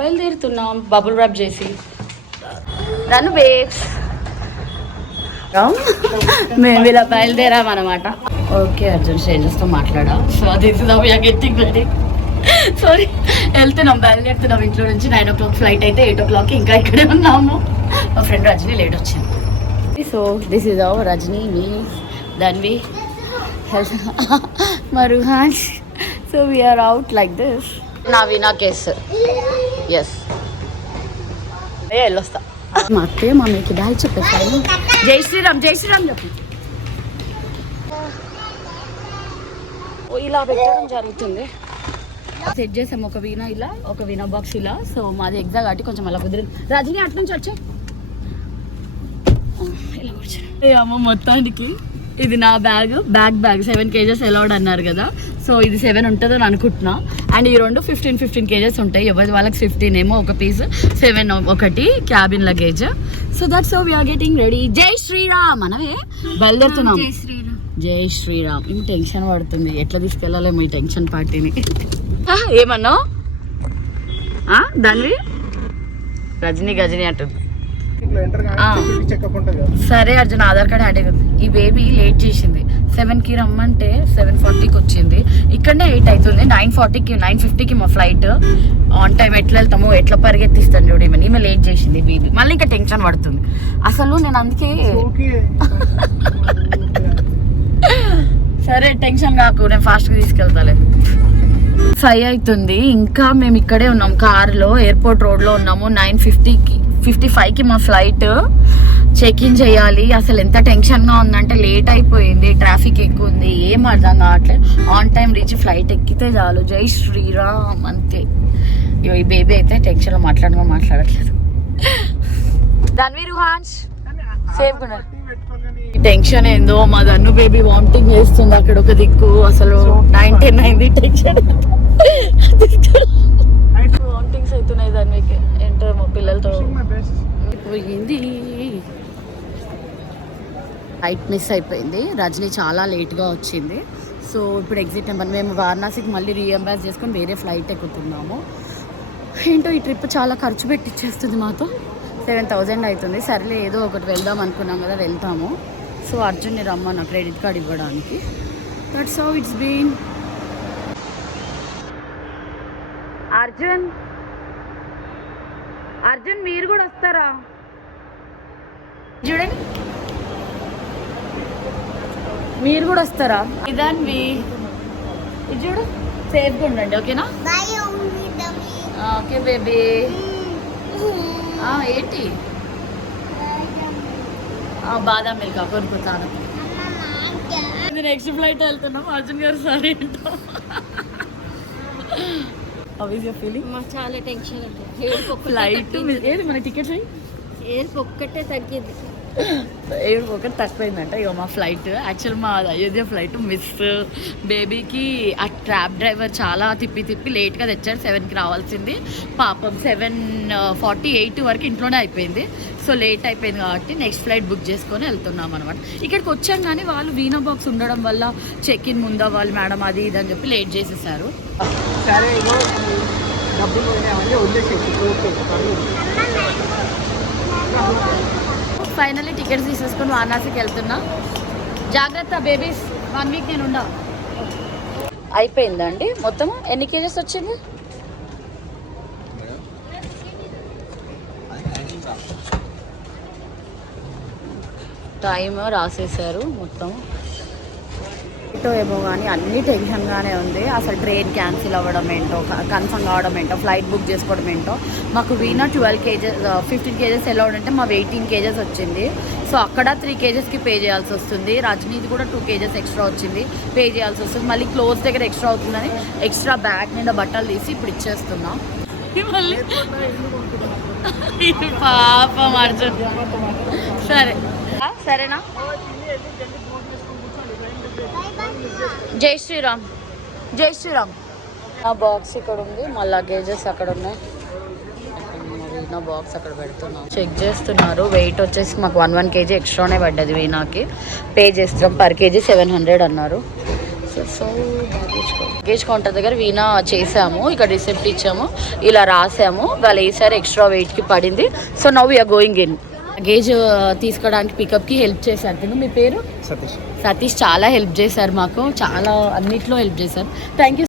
బయలుదేరుతున్నాం bubble wrap చేసి. Run babes. మేము ఇలా బయలుదేరాం అనమాట. ఓకే అర్జున్ స్ట్రేంజర్స్తో మాట్లాడా. So this is how we are getting ready. Sorry, వెళ్తున్నాం, బయలుదేరుతున్నాం ఇంట్లో నుంచి. 9 o'clock ఫ్లైట్ అయితే 8 o'clock ఇంకా ఇక్కడే ఉన్నాము. మా ఫ్రెండ్ రజనీ లేట్ వచ్చింది. So this is our Rajani, me Dhanvi, Maruhan. So we're out like this. నా కేస్ ఎస్ వెళ్ళొస్తా. మా అత్తయ్య మమ్మీకి బాయ్ చెప్పేసాను. జై శ్రీరామ్, జై శ్రీరామ్ చెప్పు. ఇలా పెట్టడం జరుగుతుంది. సెట్ చేసాము ఒక వీణా ఇలా, ఒక వీణా బాక్స్ ఇలా. సో మాది ఎగ్జాక్ట్ కాబట్టి కొంచెం అలా కుదిరింది. రజనీ అటు నుంచి వచ్చా ఇలా కూర్చో. అమ్మ మొత్తానికి ఇది నా బ్యాగ్ 7 kgs అలౌడ్ అన్నారు కదా. సో ఇది 7 ఉంటుందో అని అనుకుంటున్నా. అండ్ ఈ రెండు 15 kgs ఉంటాయి. ఎవరి వాళ్ళకి 15 ఏమో ఒక పీస్, 7 ఒకటి cabin luggage. So that's how we are getting ready. జై శ్రీరామ్ మనమే బయలుదేరుతున్నాం. జై శ్రీరామ్. ఏమి టెన్షన్ పడుతుంది, ఎట్లా తీసుకెళ్ళాలేమో ఈ టెన్షన్ పార్టీని. ఏమన్నా దాన్ని రజనీ గజనీ అంటుంది. సరే అర్జున్, ఆధార్ కార్డ్ యాడ్ అయ్యింది. ఈ బేబీ లేట్ చేసింది. 7కి రమ్మంటే 7:40కి వచ్చింది. ఇక్కడనే 8 అవుతుంది. 9:50కి మా ఫ్లైట్. ఆన్ టైం ఎట్లా వెళ్తామో, ఎట్లా పరిగెత్తిస్తాను చూడు. ఈమె లేట్ చేసింది బేబీ. మళ్ళీ ఇంకా టెన్షన్ పడుతుంది అసలు. నేను అందుకే సరే టెన్షన్ కాకు, నేను ఫాస్ట్గా తీసుకెళ్తాలే. 5 అవుతుంది. ఇంకా మేము ఇక్కడే ఉన్నాం కార్లో, ఎయిర్పోర్ట్ రోడ్లో ఉన్నాము. 9:55కి మా ఫ్లైట్. చెక్ ఇన్ చేయాలి. అసలు ఎంత టెన్షన్గా ఉందంటే లేట్ అయిపోయింది, ట్రాఫిక్ ఎక్కువ ఉంది, ఏం అర్థం కావట్లేదు. ఆన్ టైం రీచ్ ఫ్లైట్ ఎక్కితే చాలు. జై శ్రీరామ్ అంతే. ఈ బేబీ అయితే టెన్షన్లో మాట్లాడట్లేదు. ధన్వీర్ హాన్స్ సేఫ్ కూడా. టెన్షన్ ఏందో మా ధన్ను బేబీ వామిటింగ్ చేస్తుంది అక్కడ ఒక దిక్కు. అసలు 9-10 అయింది. టెన్షన్ వామిటింగ్స్ అవుతున్నాయి ధన్వికి. ఏంటో మా పిల్లలతో పోయింది. ఫ్లైట్ మిస్ అయిపోయింది. రజనీ చాలా లేట్గా వచ్చింది. సో ఇప్పుడు ఎగ్జిట్ నెంబర్. మేము వారణాసికి మళ్ళీ రీఎంబర్స్ చేసుకొని వేరే ఫ్లైట్ ఎక్కుతున్నాము. ఏంటో ఈ ట్రిప్ చాలా ఖర్చు పెట్టిచ్చేస్తుంది మాతో. 7,000 అవుతుంది. సరేలే ఏదో ఒకటి వెళ్దాం అనుకున్నాం కదా, వెళ్తాము. సో అర్జున్ని రమ్మన్నా క్రెడిట్ కార్డ్ ఇవ్వడానికి. That's how it's been. Arjun మీరు కూడా వస్తారా చూడండి, మీరు కూడా వస్తారా? ఇదాన్ని ఇది చూడు, సేఫ్గా ఉండండి ఓకేనా? Okay baby. ఏంటి బాదాం మిల్క్ కొనుక్కుంటాను. నెక్స్ట్ ఫ్లైట్ వెళ్తున్నాం. అర్జున్ గారు సారీ అంటాం. How is your feeling? చాలా టెన్షన్. ఫ్లైట్ ఏది మన టికెట్స్ ఒక్కటే తగ్గింది, ఒకటి తక్కువైందంట. ఇక మా ఫ్లైట్ యాక్చువల్ మా అయోధ్య ఫ్లైట్ మిస్. బేబీకి ఆ ట్రాప్ డ్రైవర్ చాలా తిప్పి లేట్గా తెచ్చారు. 7కి రావాల్సింది. పాపం 7:48 వరకు ఇంట్లోనే అయిపోయింది. సో లేట్ అయిపోయింది కాబట్టి నెక్స్ట్ ఫ్లైట్ బుక్ చేసుకొని వెళ్తున్నాం అనమాట. ఇక్కడికి వచ్చాం కానీ వాళ్ళు వీణా బాక్స్ ఉండడం వల్ల చెక్ ఇన్ ముందా వాళ్ళు మేడం అది ఇది అని చెప్పి లేట్ చేసేసారు. ఫైనల్లీ టికెట్స్ తీసేసుకొని వారణాసికి వెళ్తున్నా. జాగ్రత్త బేబీస్, 1 వీక్ నేను ఉండా. అయిపోయిందండి మొత్తం. ఎన్ని కేజెస్ వచ్చింది? టైమ్ రాసేసారు మొత్తం. ఏమో కానీ అన్నీ టెన్షన్గానే ఉంది. అసలు ట్రైన్ క్యాన్సిల్ అవ్వడం ఏంటో, కన్ఫర్మ్ కావడం ఏంటో, ఫ్లైట్ బుక్ చేసుకోవడం ఏంటో. మాకు వీణా 12 kgs 15 kgs అలౌడ్ అంటే మా 18 kgs వచ్చింది. సో అక్కడ 3 kgsకి పే చేయాల్సి వస్తుంది. రజనీది కూడా 2 kgs ఎక్స్ట్రా వచ్చింది, పే చేయాల్సి వస్తుంది. మళ్ళీ క్లోజ్ దగ్గర ఎక్స్ట్రా అవుతుందని ఎక్స్ట్రా బ్యాగ్ నిండా బట్టలు తీసి ఇప్పుడు ఇచ్చేస్తున్నాం. మళ్ళీ పాపం అర్జున్. సరేనా? జై శ్రీరామ్, జై శ్రీరామ్. నా బాక్స్ ఇక్కడ ఉంది, మా లగేజెస్ అక్కడ ఉన్నాయి. నా బాక్స్ అక్కడ పెడుతున్నాం. చెక్ చేస్తున్నారు. వెయిట్ వచ్చేసి మాకు 1 kg ఎక్స్ట్రానే పడ్డది. వీణాకి పే చేస్తున్నాం. per kg 700 అన్నారు. సో సో లగేజ్ కౌంటర్ దగ్గర వీణా చేసాము, ఇక్కడ రిసిప్ట్ ఇచ్చాము, ఇలా రాసాము, వాళ్ళు వేసారు, ఎక్స్ట్రా వెయిట్కి పడింది. So now we're going in. Luggage తీసుకోవడానికి పికప్కి హెల్ప్ చేశారు కదా. మీ పేరు? సతీష్. సతీష్ చాలా హెల్ప్ చేశారు మాకు, చాలా అన్నిట్లో హెల్ప్ చేశారు. Thank you.